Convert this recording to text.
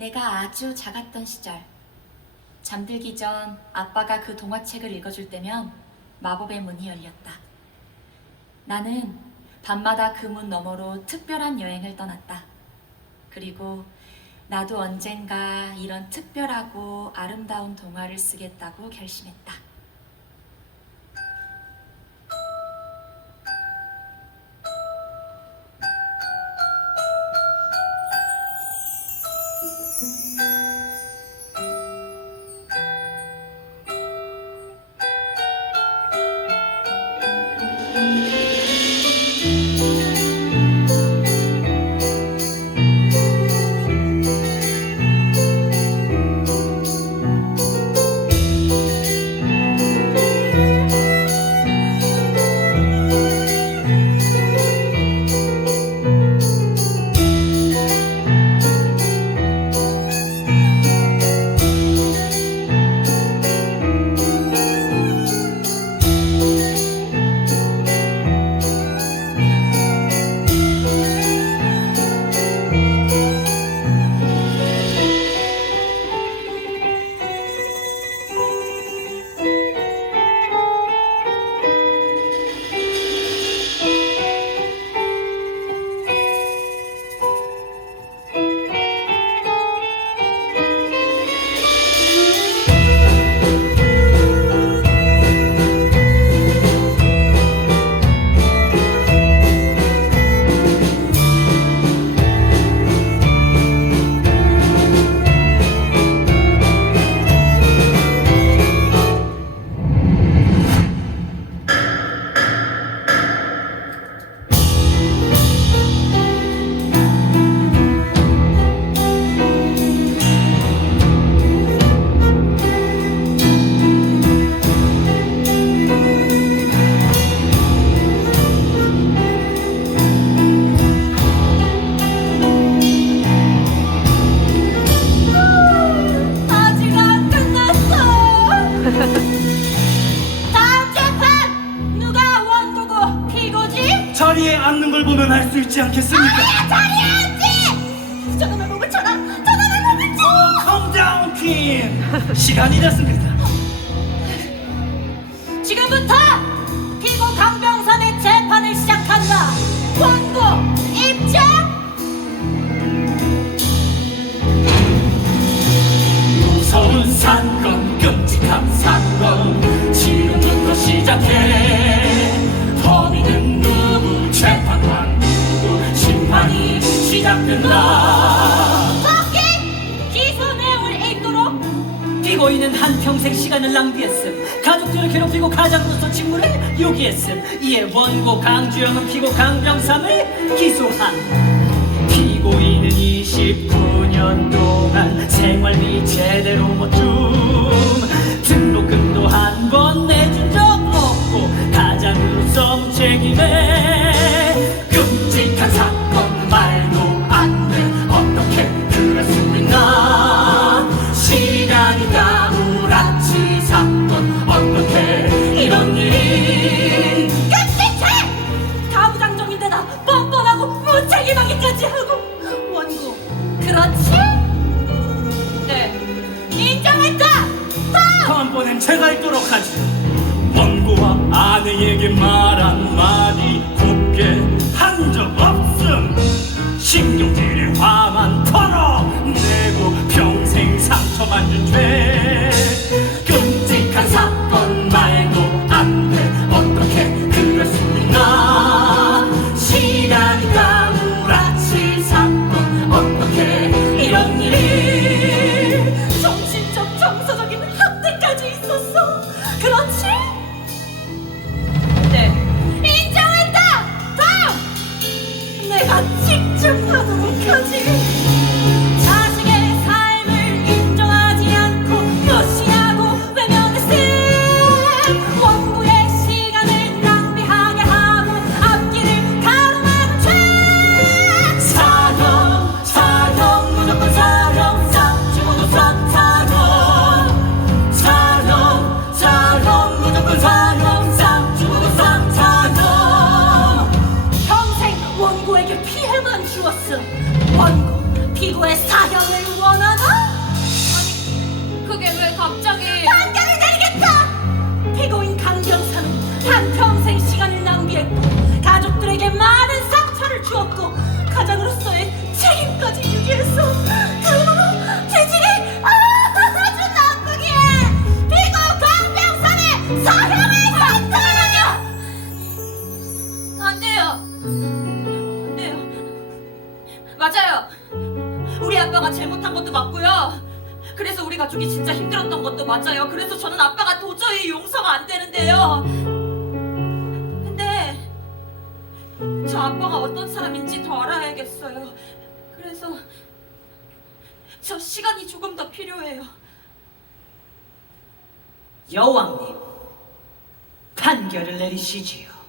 내가 아주 작았던 시절. 잠들기 전 아빠가 그 동화책을 읽어줄 때면 마법의 문이 열렸다. 나는 밤마다 그 문 너머로 특별한 여행을 떠났다. 그리고 나도 언젠가 이런 특별하고 아름다운 동화를 쓰겠다고 결심했다. 자리에 앉는 걸 보면 알 수 있지 않겠습니까? 야 자리에 앉지. 저놈의 몸을 쳐라. 저놈의 몸을 쳐. 컴다운 퀸! 시간이 됐습니다. 지금부터 피고 강병선의 재판을 시작한다. 원고 입장. 무서운 사건, 끔찍한 사건 지금 부터 시작해 피고인은 한평생 시간을 낭비했음. 가족들을 괴롭히고 가장으로서 직무를 요기했음. 이에 원고 강주영은 피고 강병삼을 기소한 하지. 원고와 아내에게 말 한마디 곱게 한 적 없음. 신경질에 화만 털어내고 평생 상처만 준죄. 끔찍한 사건 말도 안 돼. 어떻게 그럴 수 있나? 시간이 가물았지 사건 어떻게 이런 일이 직접 하도록 하 그리고의 사형을 원하나? 아니 그게 왜 갑자기 판결을 내리겠다! 태고인 강경사는 한 평생 시간을 낭비했고 가족들에게 많은 상처를 주었고 가장으로서의 책임까지 유기했어! 맞아요. 우리 아빠가 잘못한 것도 맞고요. 그래서 우리 가족이 진짜 힘들었던 것도 맞아요. 그래서 저는 아빠가 도저히 용서가 안 되는데요. 근데 저 아빠가 어떤 사람인지 더 알아야겠어요. 그래서 저 시간이 조금 더 필요해요. 여왕님, 판결을 내리시지요.